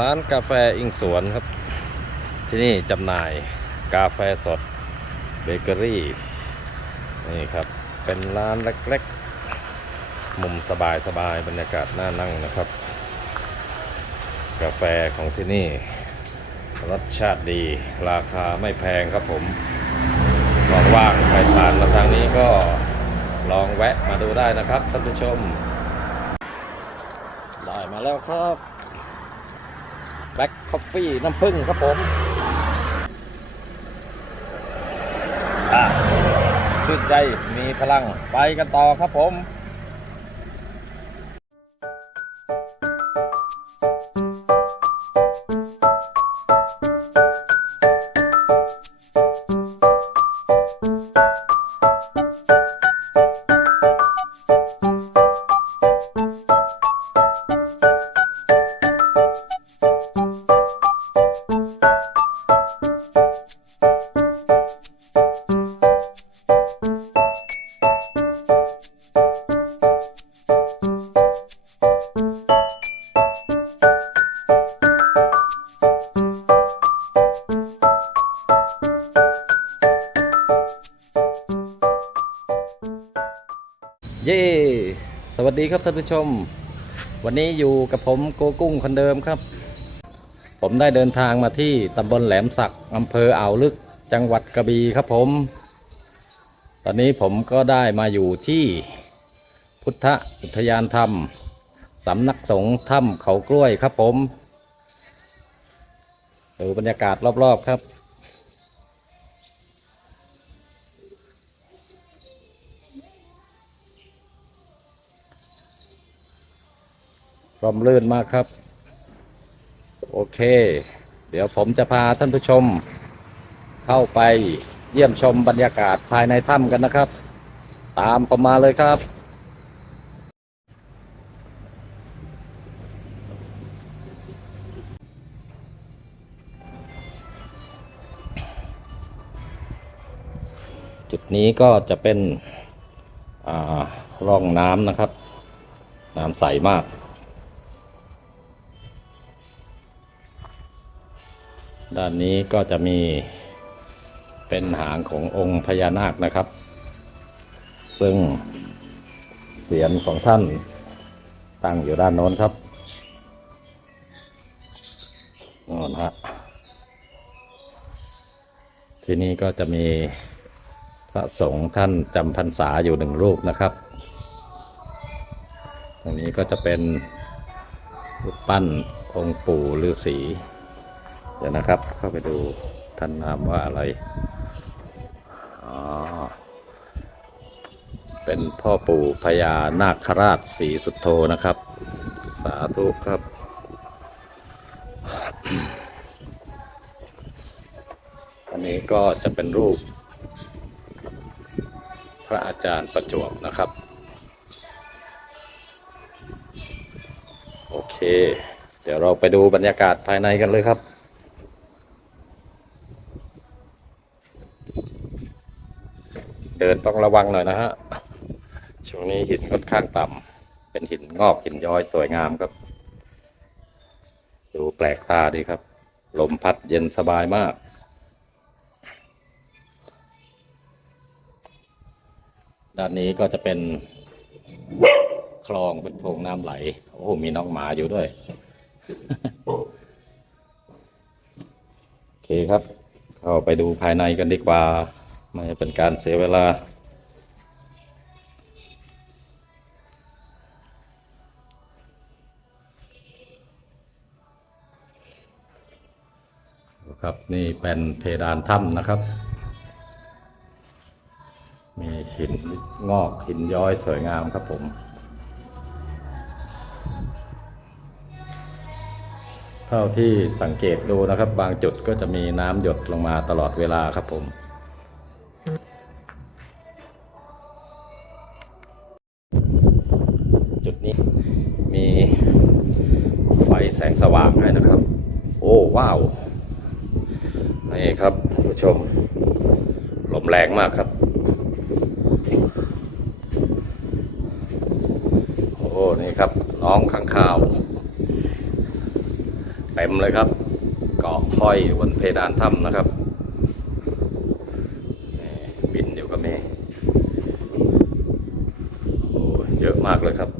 ร้านกาแฟอิงสวนครับ ที่นี่จำหน่ายกาแฟสดเบเกอรี่นี่ครับ เป็นร้านเล็กๆ มุมสบายสบายๆบรรยากาศน่านั่งนะครับ กาแฟของที่นี่ รสชาติดีราคาไม่แพงครับผมว่างๆใครผ่านมาทางนี้ก็ลองแวะมาดูได้นะครับท่านผู้ชม ได้มาแล้วครับ แบล็กคอฟฟี่น้ำผึ้งครับผมชื่นใจมีพลังไปกันต่อครับผม ครับท่านผู้ชม วันนี้อยู่กับผมโกกุ้งคนเดิมครับ ผมได้เดินทางมาที่ตำบลแหลมสักอำเภออ่าวลึกจังหวัดกระบี่ครับผม ตอนนี้ผมก็ได้มาอยู่ที่พุทธอุทยานธรรมสำนักสงฆ์ถ้ำเขากล้วยครับผม ดูบรรยากาศรอบๆครับ ร่มรื่นมากครับ โอเค เดี๋ยวผมจะพาท่านผู้ชม เข้าไปเยี่ยมชมบรรยากาศภายในถ้ำกันนะครับ ตามผมมาเลยครับ จุดนี้ก็จะเป็นร่องน้ำนะครับ น้ำใสมาก ด้านนี้ก็จะมีเป็นหางขององค์พญานาคนะครับ ซึ่งเสียนของท่านตั้งอยู่ด้านโน้นครับนอนฮะที่นี่ก็จะมีพระสงฆ์ท่านจำพรรษาอยู่หนึ่งรูปนะครับ ตรงนี้ก็จะเป็นรูปปั้นองค์ปู่ฤาษี เดี๋ยวนะครับ เข้าไปดูท่านนามว่าอะไร อ๋อ เป็นพ่อปู่พญานาคราชสีสุดโทนะครับ สาธุครับอันนี้ก็จะเป็นรูป พระอาจารย์ประจวบนะครับ โอเค เดี๋ยวเราไปดูบรรยากาศภายในกันเลยครับ เดินต้องระวังหน่อยนะฮะ ช่วงนี้หินค่อนข้างต่ำเป็นหินงอกหินย้อยสวยงามครับ ดูแปลกตาดีครับ ลมพัดเย็นสบายมากด้านนี้ก็จะเป็นคลองเป็นโพรงน้ำไหล โอ้โหมีน้องหมาอยู่ด้วย โอเคครับ เข้าไปดูภายในกันดีกว่า ไม่เป็นการเสียเวลา ครับนี่เป็นเพดานถ้ำนะครับ มีหินงอกหินย้อยสวยงามครับผมเท่าที่สังเกตดูนะครับ บางจุดก็จะมีน้ำหยดลงมาตลอดเวลาครับผม จุดนี้มีไฟแสงสว่างให้นะครับ โอ้ว้าว นี่ครับท่านผู้ชม ลมแรงมากครับ โอ้ นี่ครับ น้องข้างข่าวเต็ มต็มเลยครับ เกาะห้อยบนเพดานถ้ำนะครับบินอยู่กับเมฆโอ้เยอะมากเลยครับ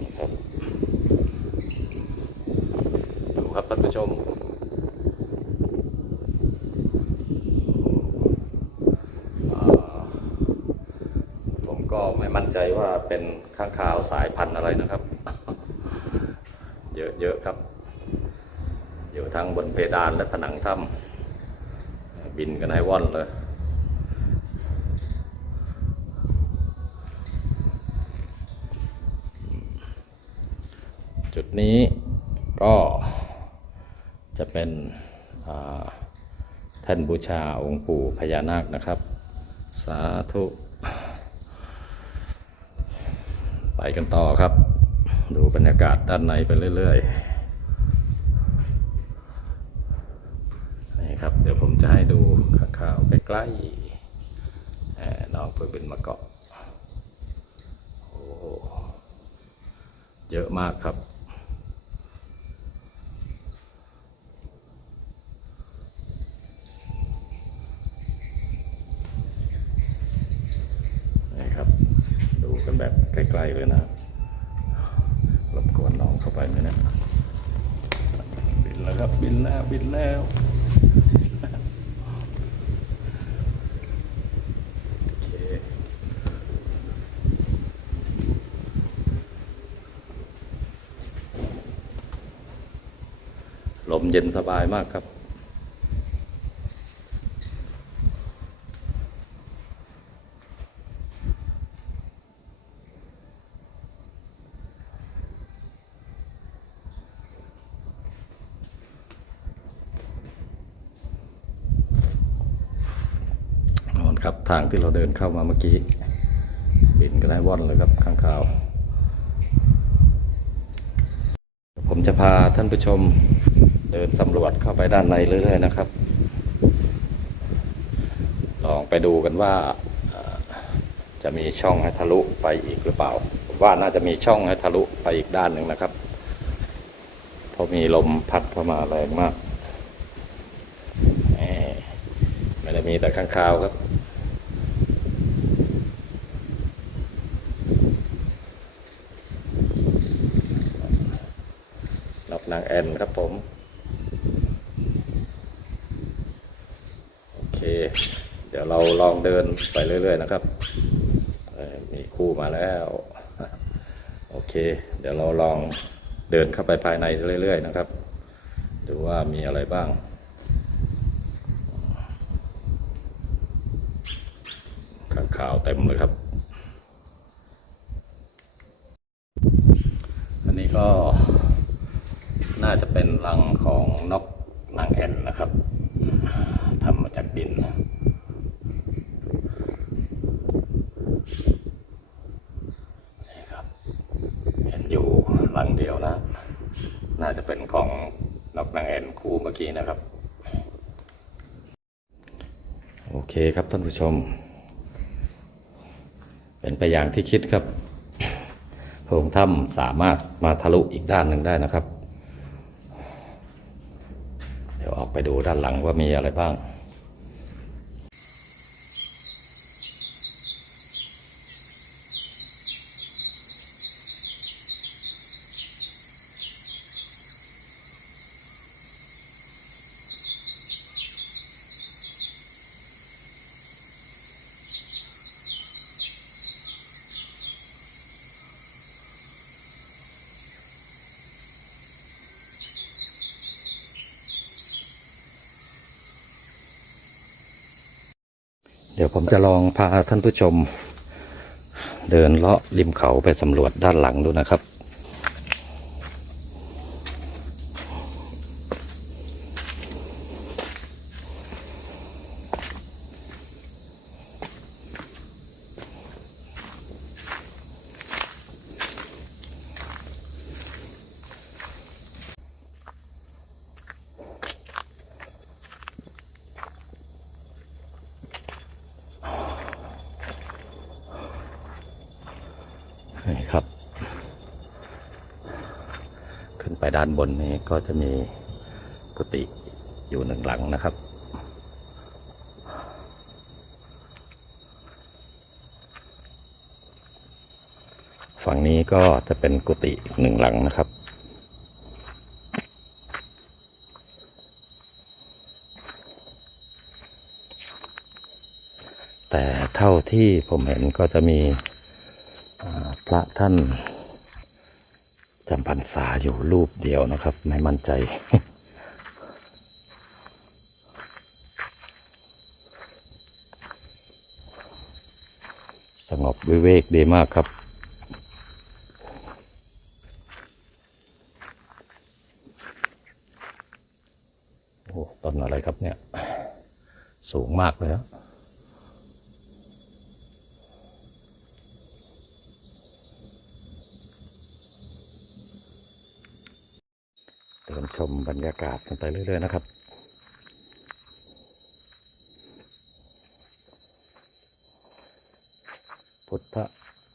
นี่ครับ ดูครับท่านผู้ชม อ่าผมก็ไม่มั่นใจว่าเป็นข้างคาวสายพันธุ์อะไรนะครับ เยอะครับ อยู่ทั้งบนเพดานและผนังถ้ำบินกันให้ว่อนเลยจุดนี้ก็จะเป็นแท่านบูชาองค์ปู่พญานาคนะครับ สาธุ ไปกันต่อครับ ดูบรรยากาศด้านในไปเรื่อยๆ นี่ครับ เดี๋ยวผมจะให้ดูข่าวใกล้ๆน้องเพิ่งเป็นมาเกาะโอ้เยอะมากครับนี่ครับดูกันแบบใกล้ๆเลยนะ รบกวนน้องเข้าไปไหมนะบินแล้วครับบินแล้วบินแล้วลมเย็นสบายมากครับ นอนครับ ทางที่เราเดินเข้ามาเมื่อกี้ บินก็ได้ว่อนเลยครับข้างข่าว ผมจะพาท่านผู้ชมเดินสำรวจเข้าไปด้านในเรื่อยๆนะครับ ลองไปดูกันว่าจะมีช่องให้ทะลุไปอีกหรือเปล่าผมว่าน่าจะมีช่องให้ทะลุไปอีกด้านหนึ่งนะครับ เพราะมีลมพัดเข้ามาแรงมากไม่ได้มีแต่ข้างคาวครับ นอกนางแอนครับผม โอเค เดี๋ยวเราลองเดินไปเรื่อย ๆ นะครับ มีคู่มาแล้ว โอเค เดี๋ยวเราลองเดินเข้าไปภายในเรื่อย ๆ นะครับ ดูว่ามีอะไรบ้างข้างข่าวเต็มเลยครับ อันนี้ก็น่าจะเป็นรังของนกนางแอ่นนะครับทำมาจากดิน นี่ครับ เห็นอยู่รังเดียวนะ น่าจะเป็นของ นคู่เมื่อกี้นะครับ โอเคครับท่านผู้ชม เป็นไปอย่างที่คิดครับโพรงถ้ำสามารถมาทะลุอีกด้านหนึ่งได้นะครับ เดี๋ยวออกไปดูด้านหลังว่ามีอะไรบ้าง ดี๋ยวผมจะลองพาท่านผู้ชม เดินเลาะริมเขาไปสำรวจด้านหลังดูนะครับ น ขึ้นไป ด้านบนนี้ก็จะมีกุฏิอยู่หนึ่งหลังนะครับ ฝั่งนี้ก็จะเป็นกุฏิอีกหนึ่งหลังนะครับแต่เท่าที่ผมเห็นก็จะมีพระท่าน จำพรรษาอยู่รูปเดียวนะครับ ไม่มั่นใจ สงบวิเวกดีมากครับ โอ้ต้นอะไรครับเนี่ย สูงมากเลยอะเดินช มบรรยากาศกันไปเรื่อยๆนะครับพุทธ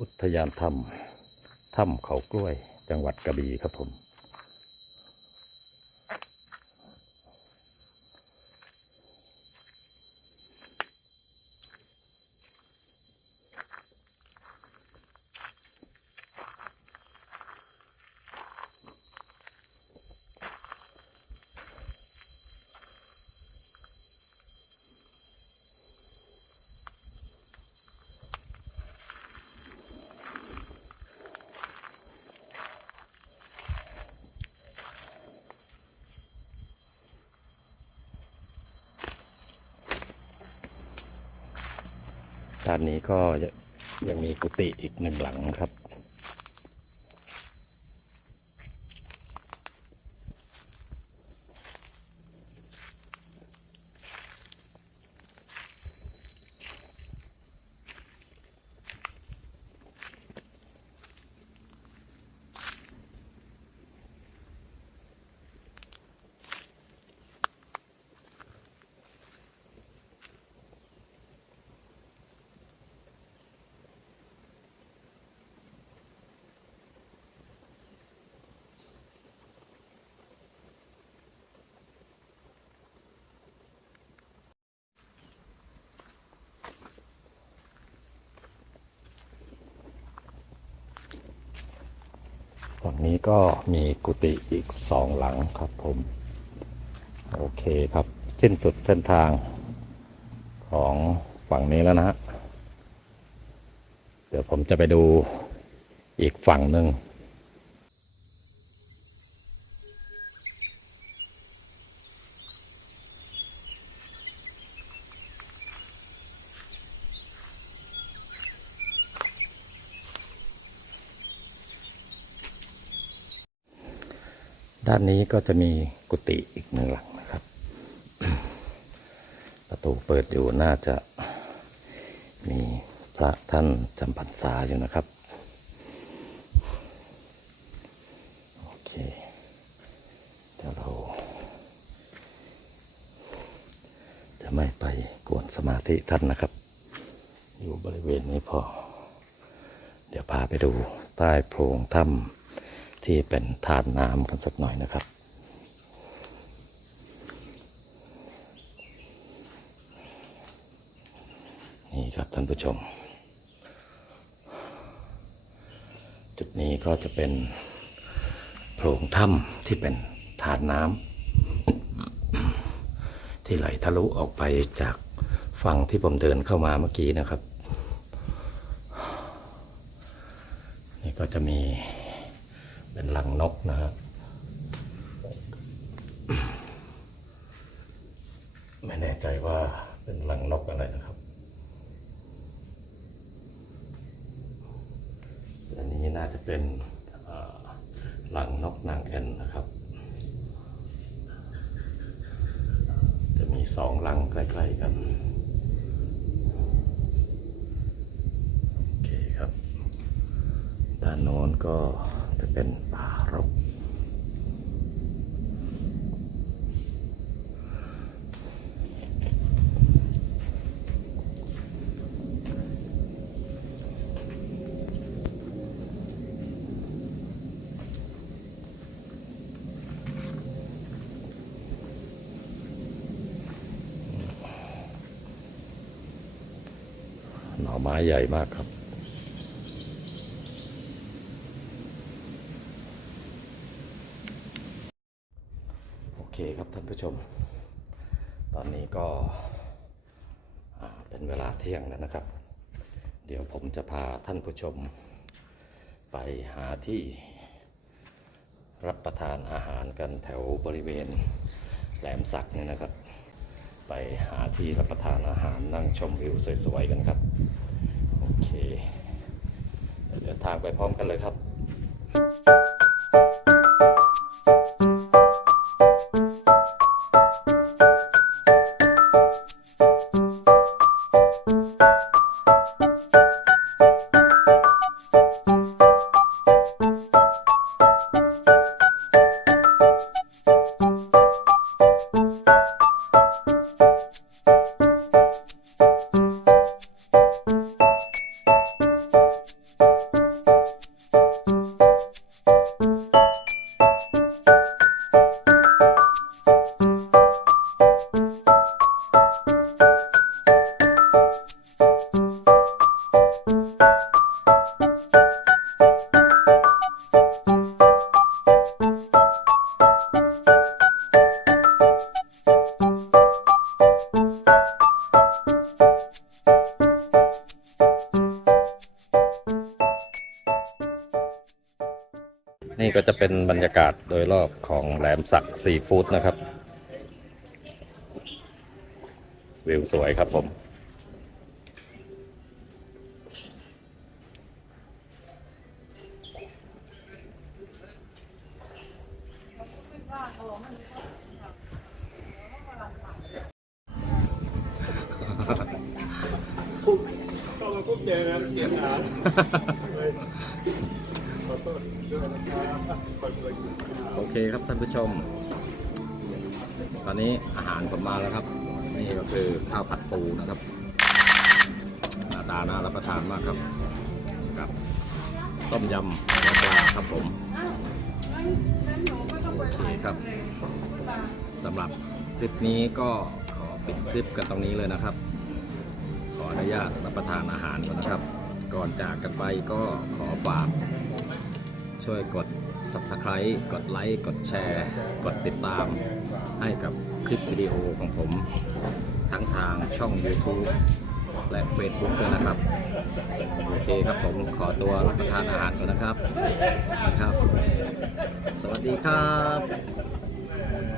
อุทยานธรรมถ้ำเขากล้วยจังหวัดกระบี่ครับผม ด้านนี้ก็ยังยังมีกุฏิอีกหนึ่งหลังครับ ฝั่งนี้ก็มีกุฏิอีกสองหลังครับผม โอเคครับสิ้นสุดเส้นทางของฝั่งนี้แล้วนะฮะ เดี๋ยวผมจะไปดูอีกฝั่งหนึ่ง ด้านนี้ก็จะมีกุฏิอีกหนึ่งหลังนะครับ ประตูเปิดอยู่น่าจะมีพระท่านจำพรรษาอยู่นะครับ โอเค เดี๋ยวเรา จะไม่ไปกวนสมาธิท่านนะครับ อยู่บริเวณนี้พอ เดี๋ยวพาไปดูใต้โพรงถ้ำ ที่เป็นทานน้ำกันสักหน่อยนะครับ นี่ครับท่านผู้ชม จุดนี้ก็จะเป็นโพรงถ้ำที่เป็นทานน้ำที่ไหลทะลุออกไปจากฝั่งที่ผมเดินเข้ามาเมื่อกี้นะครับ นี่ก็จะมี เป็นรังนกนะครับไม่แน่ใจว่าเป็นรังนกอะไรนะครับ อันนี้น่าจะเป็นเอ่อรังนกนางแอ่นนะครับ จะมีสองรังใกล้ ๆ กันโอเคครับ ด้านโน้นก็ จะเป็นป่ารกหน่อไม้ใหญ่มากครับ เคครับท่านผู้ชม ตอนนี้ก็เป็นเวลาเที่ยงแล้วนะครับ เดี๋ยวผมจะพาท่านผู้ชม ไปหาที่รับประทานอาหารกันแถวบริเวณแหลมสักเนี่ยนะครับ ไปหาที่รับประทานอาหารนั่งชมวิวสวยๆกันครับ โอเค เดี๋ยวเดินทางไปพร้อมกันเลยครับนี่ก็ จะเป็นบรรยากาศโดยรอบของแหลมสักซีฟู้ดนะครับ วิวสวยครับผมก็มาพบเจอกันเขียนหาเลยขอโทษด้วยนะครับคนเคยกินข้า โอเคครับท่านผู้ชม ตอนนี้อาหารผมมาแล้วครับ นี่ก็คือข้าวผัดปูนะครับหน้าตาน่ารับประทานมากครับกับ ต้มยำหัวปลาครับผมโอเคครับสำหรับคลิปนี้ก็ขอปิดคลิปกันตรงนี้เลยนะครับ ขออนุญาตรับประทานอาหารก่อนนะครับ ก่อนจากกันไปก็ขอฝาก ช่วยกด subscribe กดไลค์กดแชร์ กดติดตาม ให้กับคลิปวิดีโอของผม ทั้งทางช่อง YouTube และ Facebook ด้วยนะครับ โอเคครับผมขอตัวรับประทานอาหารก่อนนะครับนะครับ สวัสดีครับ